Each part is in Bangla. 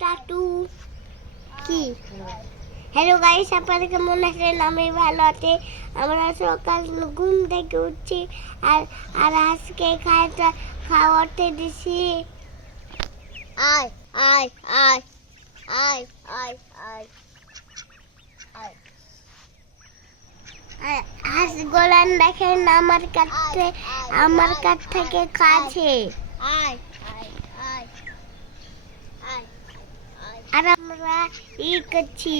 টাটু কি হ্যালো গাইস আপনারা কেমন আছেন? আমি ভালো আছি। আমরা সকাল ঘুম থেকে উঠছি আর আর আজকে খাইটা খাওয়াতে দিছি। আয় আয় আয় আয় আয় আয় আয়। হাঁস গোলান দেখেন আমার কাছে আমার কাছ থেকে খাচ্ছে। আর আমরা ই করছি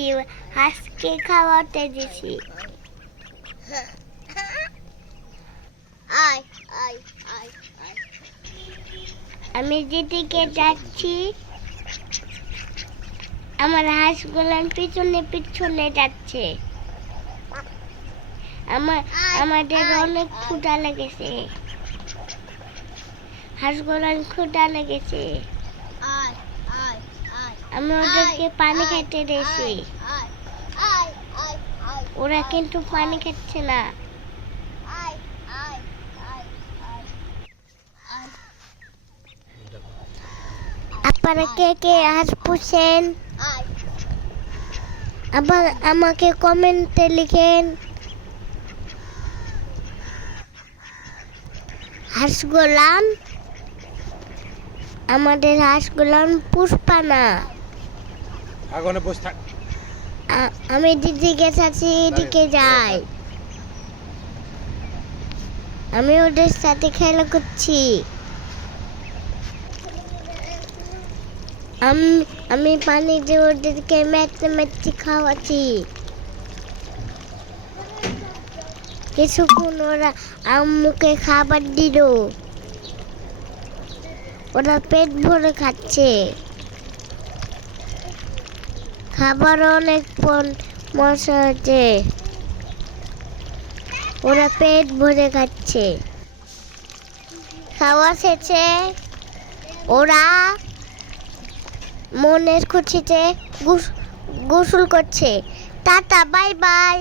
হাঁসকে খাওয়াতে দিছি আয় আয় আয় আয়। আমি যেদিকে যাচ্ছি আমার হাঁসগুলো পিছনে পিছনে যাচ্ছে। আমার আমাদের অনেক ক্ষুধা লেগেছে। হাঁস হাঁসগুলো ক্ষুধা লেগেছে। আমি ওদেরকে পানি খেতে দিয়েছি। ওরা কিন্তু পানি খাচ্ছে না। আপনারা কে কে হাঁস পুষেন? আবার আমাকে কমেন্টে লিখেন। হাঁস গোলাম? আমাদের হাঁস গোলাম পুষ্পা না। আগুনে বসে থাক। আমি দিদিকে সাথে এদিকে যাই। আমি ওদের সাথে খেলা করছি। আমি আমি পানি দিয়ে ওদেরকে মেটে মেটে খাওয়াচ্ছি। কিছুক্ষণ ওরা আম্মুকে খাবার দিল। ওরা পেট ভরে খাচ্ছে। খাবার অনেক মশা আছে। ওরা পেট ভরে খাচ্ছে। খাওয়া শেষে ওরা মনের খুশিতে গোসল করছে। Tata, bye bye.